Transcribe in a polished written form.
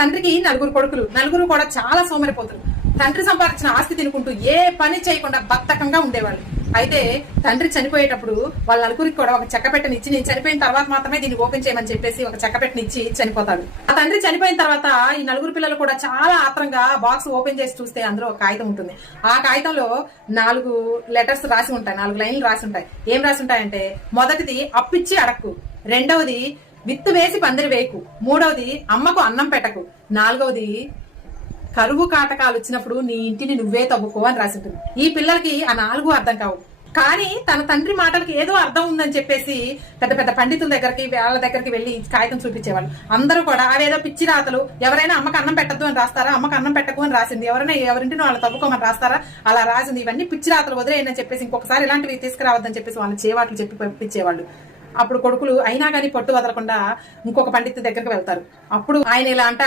తండ్రికి నలుగురు కొడుకులు, నలుగురు కూడా చాలా సోమరిపోతులు. తండ్రి సంపాదించిన ఆస్తి తినుకుంటూ ఏ పని చేయకుండా బద్ధకంగా ఉండేవాళ్ళు. అయితే తండ్రి చనిపోయేటప్పుడు వాళ్ళ నలుగురికి కూడా ఒక చెక్కపెట్టనిచ్చి, నేను చనిపోయిన తర్వాత మాత్రమే దీన్ని ఓపెన్ చేయమని చెప్పేసి ఒక చెక్కపెట్టనిచ్చి చనిపోతాడు. ఆ తండ్రి చనిపోయిన తర్వాత ఈ నలుగురు పిల్లలు కూడా చాలా ఆత్రంగా బాక్స్ ఓపెన్ చేసి చూస్తే అందులో ఒక కాగితం ఉంటుంది. ఆ కాగితంలో 4 లెటర్స్ రాసి ఉంటాయి, 4 లైన్లు రాసి ఉంటాయి. ఏం రాసి ఉంటాయంటే, మొదటిది అప్పిచ్చి అడక్కు, రెండవది విత్తు వేసి పందిరి వేయకు, మూడవది అమ్మకు అన్నం పెట్టకు, నాలుగవది కరువు కాటకాలు వచ్చినప్పుడు నీ ఇంటిని నువ్వే తవ్వుకో అని రాసి ఉంటుంది. ఈ పిల్లలకి ఆ 4 అర్థం కావు. కానీ తన తండ్రి మాటలకి ఏదో అర్థం ఉందని చెప్పేసి పెద్ద పెద్ద పండితుల దగ్గరికి, వాళ్ళ దగ్గరికి వెళ్లి కాగితం చూపించేవాళ్ళు. అందరూ కూడా అవేదో పిచ్చి రాతలు, ఎవరైనా అమ్మకు అన్నం పెట్టద్దు అని రాస్తారా, అమ్మకు అన్నం పెట్టకు అని రాసింది, ఎవరైనా ఎవరింటిని వాళ్ళు తవ్వుకోమని రాస్తారా, అలా రాసింది. ఇవన్నీ పిచ్చి రాతలు వదిలేయని చెప్పేసి ఇంకొకసారి ఇలాంటివి తీసుకురావద్దని చెప్పేసి వాళ్ళు చేవాట్లు చెప్పి పంపించేవాళ్ళు. అప్పుడు కొడుకులు అయినా కానీ పట్టు వదలకుండా ఇంకొక పండితు దగ్గరికి వెళ్తారు. అప్పుడు ఆయన ఇలా అంటాడు,